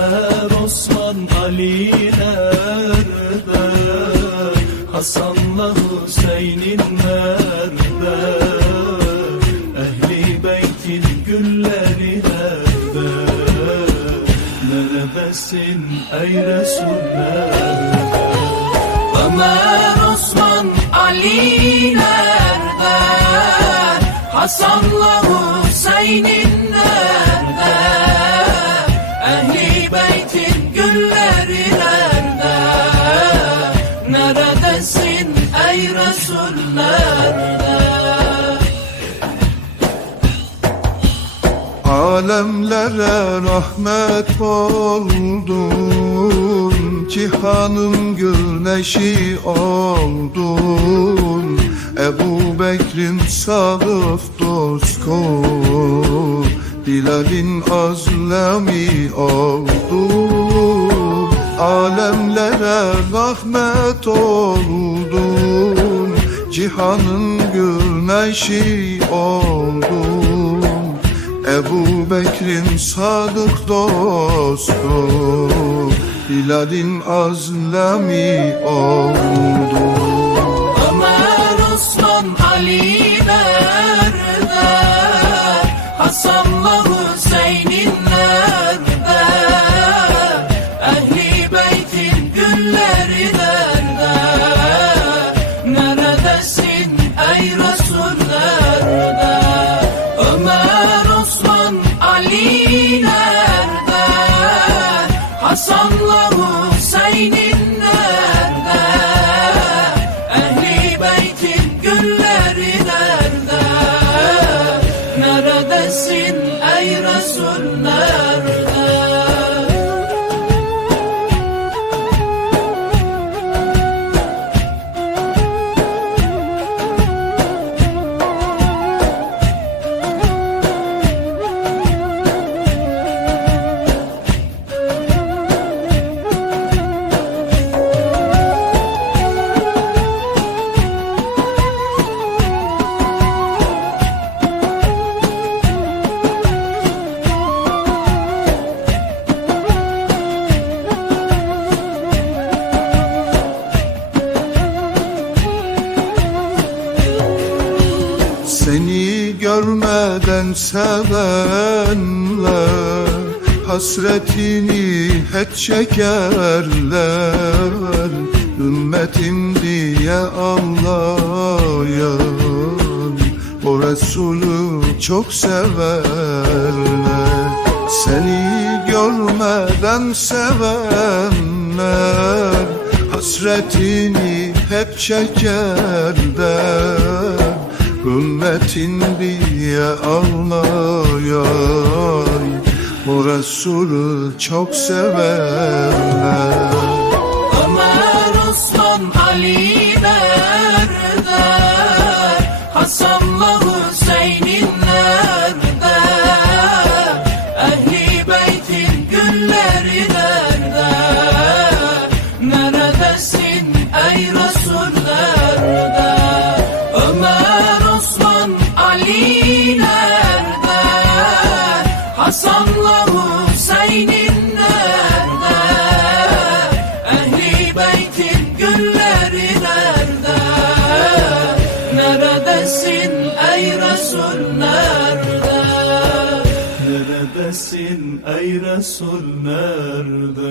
Ömer, Osman, Ali nerede? Hasan'la Hüseyin'in nerede? Ehli beytin gülleri nerede? Neredesin ey Resul nerede? Ömer, Osman, Ali nerede? Hasan'la Hüseyin'in Alemlere rahmet oldun Cihanın güneşi oldun Ebu Bekir'in sağıf dostu Bilal'in azlemi oldun. Alemlere rahmet oldun Cihanın güneşi oldun Ebu Bekir'in sadık dostu. Bilal'in azlemi oldu Ömer, Seni görmeden sevenler Hasretini hep çekerler. Ümmetim diye ağlayan O Resulü çok severler. Seni görmeden sevenler Hasretini hep çekerler Ümmetin diye ağlayan O Resulü çok severler Hasan'la Hüseyin'in nerede? Ehli beytin gülleri nerede? Neredesin ey Resul nerede? Neredesin ey Resul nerede?